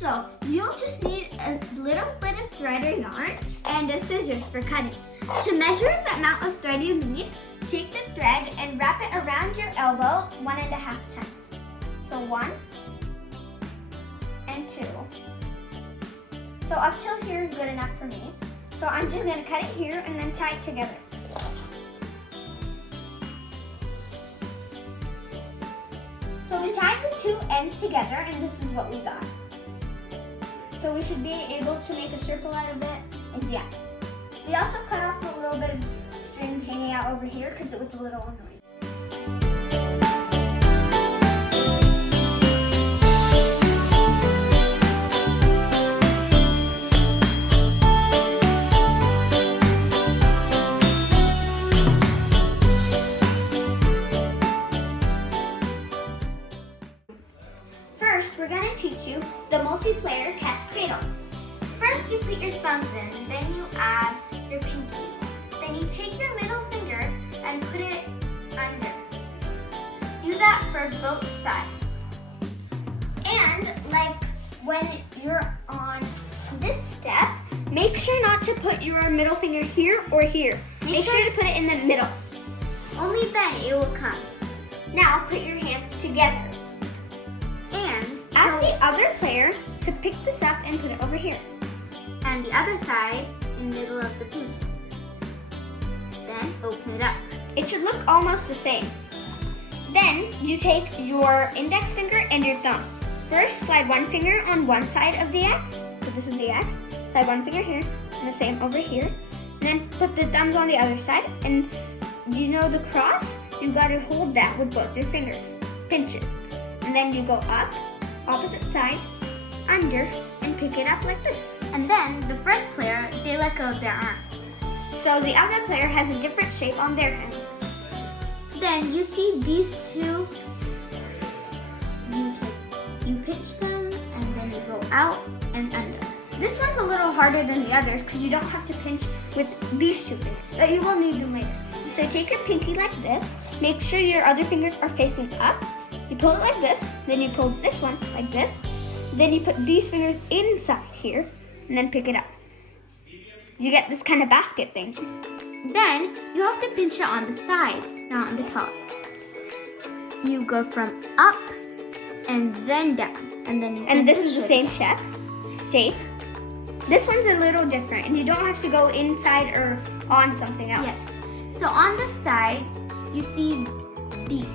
So you'll just need a little bit of thread or yarn and a scissors for cutting. To measure the amount of thread you need, take the thread and wrap it around your elbow 1.5 times. So 1 and 2. So up till here is good enough for me. So I'm just gonna cut it here and then tie it together. So we tied the two ends together and this is what we got. So we should be able to make a circle out of it, and yeah. We also cut off the little bit of string hanging out over here because it was a little annoying. First, we're going to teach you the multiplayer cat's cradle. First, you put your thumbs in, then you add your pinkies. Then you take your middle finger and put it under. Do that for both sides. And like when you're on this step, make sure not to put your middle finger here or here. Make sure to put it in the middle. Only then it will come. Now put your hands together. And ask the other player to pick this up and put it over here. And the other side in the middle of the pinky. Then open it up. It should look almost the same. Then you take your index finger and your thumb. First, slide one finger on one side of the X. So this is the X. Slide one finger here, and the same over here. And then put the thumbs on the other side. And you know the cross? You gotta hold that with both your fingers. Pinch it. And then you go up, opposite side, under, and pick it up like this. And then the first player, they let go of their arms. So the other player has a different shape on their hands. Then you see these two, you pinch them and then you go out and under. This one's a little harder than the others because you don't have to pinch with these two fingers, but you will need them later. So take your pinky like this, make sure your other fingers are facing up. You pull it like this, then you pull this one like this, then you put these fingers inside here, and then pick it up. You get this kind of basket thing. Then you have to pinch it on the sides, not on the top. You go from up and then down, and then you and this is the same shape. This one's a little different, and you don't have to go inside or on something else. Yes. So on the sides, you see these.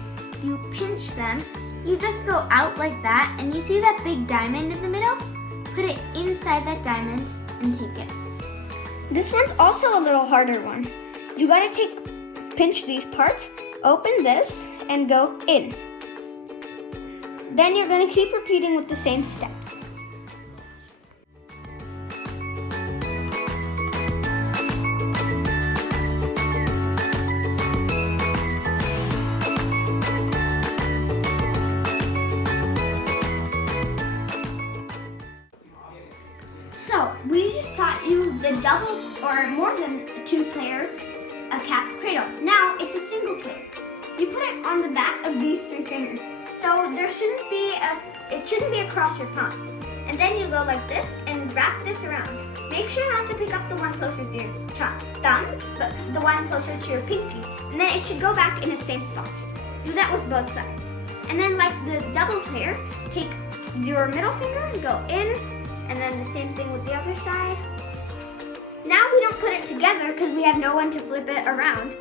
You pinch them, you just go out like that, and you see that big diamond in the middle? Put it inside that diamond and take it. This one's also a little harder one. You gotta pinch these parts, open this, and go in. Then you're gonna keep repeating with the same steps. So, we just taught you the double or more than two player cat's cradle. Now, it's a single player. You put it on the back of these three fingers. So it shouldn't be across your palm. And then you go like this and wrap this around. Make sure not to pick up the one closer to your thumb, but the one closer to your pinky. And then it should go back in its same spot. Do that with both sides. And then like the double player, take your middle finger and go in, and then the same thing with the other side. Now we don't put it together because we have no one to flip it around.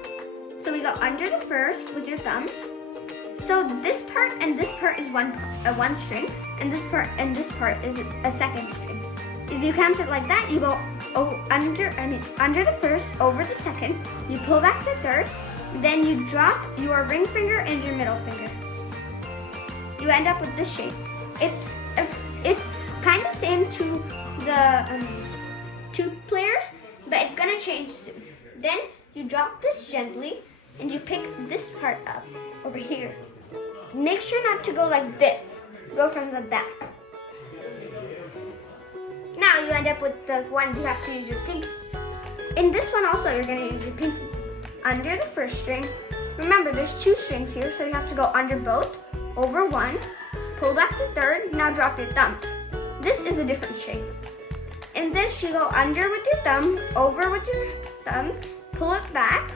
So we go under the first with your thumbs. So this part and this part is one string, and this part is a second string. If you count it like that, you go under the first, over the second, you pull back the third, then you drop your ring finger and your middle finger. You end up with this shape. It's kind of same to the two players, but it's gonna change soon. Then you drop this gently and you pick this part up over here. Make sure not to go like this. Go from the back. Now you end up with the one you have to use your pinkies. In this one also you're gonna use your pinkies. Under the first string, remember there's two strings here, so you have to go under both, over one, pull back the third, now drop your thumbs. this is a different shape. In this, you go under with your thumb, over with your thumb, pull it back,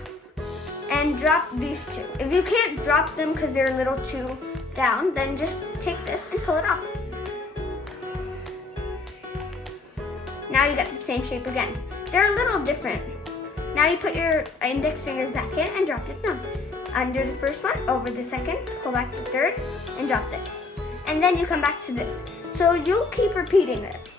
and drop these two. If you can't drop them because they're a little too down, then just take this and pull it off. Now you got the same shape again. They're a little different. Now you put your index fingers back in and drop your thumb. Under the first one, over the second, pull back the third, and drop this. And then you come back to this. So you'll keep repeating it.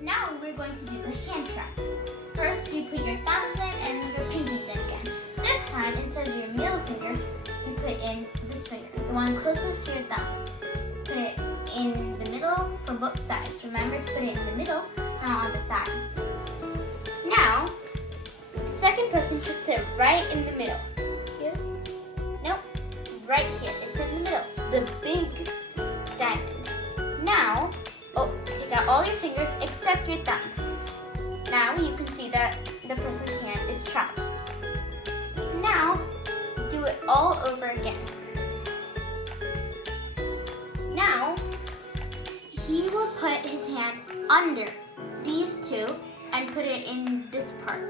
Now we're going to do the hand trap. First, you put your thumbs in and your pinkies in again. This time, instead of your middle finger, you put in this finger, the one closest to your thumb. Put it in the middle for both sides. Remember to put it in the middle, not on the sides. Now, the second person puts it right in the middle. Here? Nope, right here. It's in the middle, the big diamond. Now, take out all your fingers except your thumb. Now you can see that the person's hand is trapped. Now, do it all over again. Now, he will put his hand under these two and put it in this part.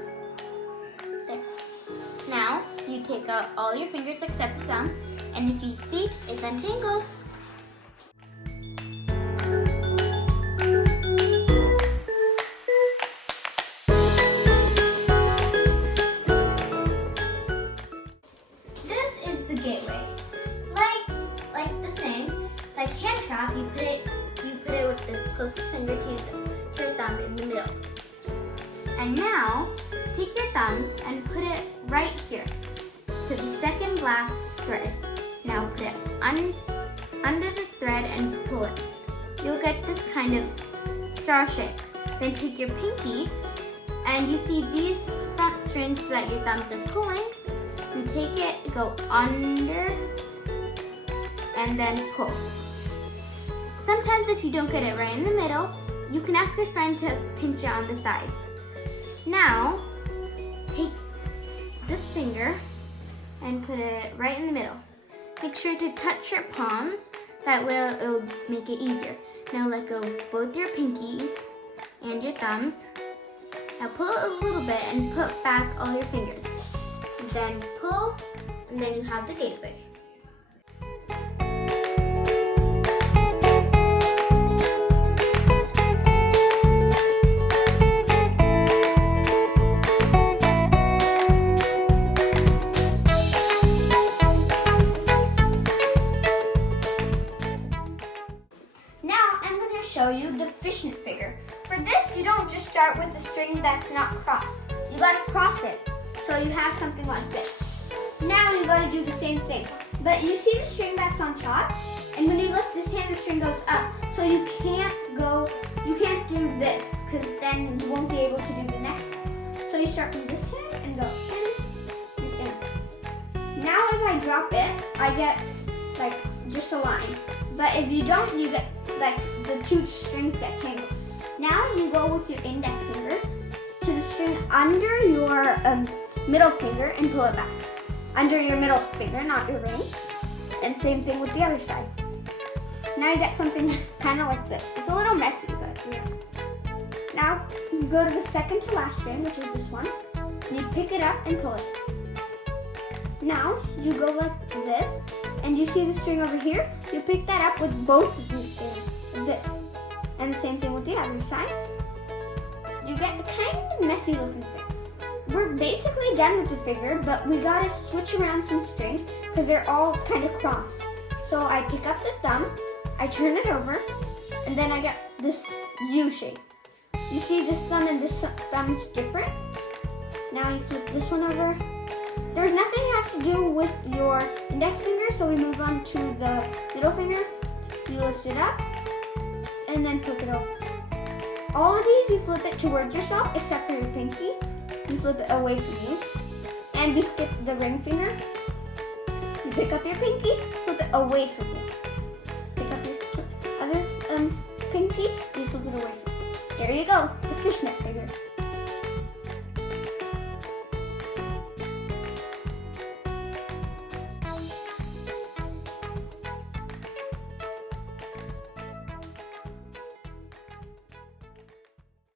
There. Now, you take out all your fingers except the thumb, and if you see, it's untangled. This is the gateway. Like the same, like hand trap, you put it with the closest finger to your thumb in the middle. And now, take your thumbs and put it right here to the second last thread. Now put it under the thread and pull it. You'll get this kind of star shape. Then take your pinky and you see these front strings that your thumbs are pulling. You take it, go under, and then pull. Sometimes if you don't get it right in the middle, you can ask a friend to pinch it on the sides. Now, take this finger and put it right in the middle. Make sure to touch your palms, that way it'll make it easier. Now let go of both your pinkies and your thumbs. Now pull it a little bit and put back all your fingers. Then pull, and then you have the gateway. Show you the fishnet figure. For this, you don't just start with the string that's not crossed. You gotta cross it. So you have something like this. Now you gotta do the same thing. But you see the string that's on top? And when you lift this hand, the string goes up. So you can't do this, because then you won't be able to do the next one. So you start from this hand and go in and in. Now if I drop it, I get like just a line. But if you don't, you get like the two strings get tangled. Now you go with your index fingers to the string under your middle finger and pull it back. Under your middle finger, not your ring. And same thing with the other side. Now you get something kind of like this. It's a little messy, but yeah. Now you go to the second to last string, which is this one. And you pick it up and pull it. Now you go like this. And you see the string over here? You pick that up with both of these strings, like this. And the same thing with the other side. You get a kind of messy looking thing. We're basically done with the figure, but we gotta switch around some strings because they're all kind of crossed. So I pick up the thumb, I turn it over, and then I get this U shape. You see this thumb and this thumb is different? Now you flip this one over. There's nothing you have to do with your index finger, so we move on to the middle finger. You lift it up, and then flip it over. All of these, you flip it towards yourself, except for your pinky. You flip it away from you. And we skip the ring finger. You pick up your pinky, flip it away from you. Pick up your other pinky, you flip it away from you. There you go, the fishnet figure.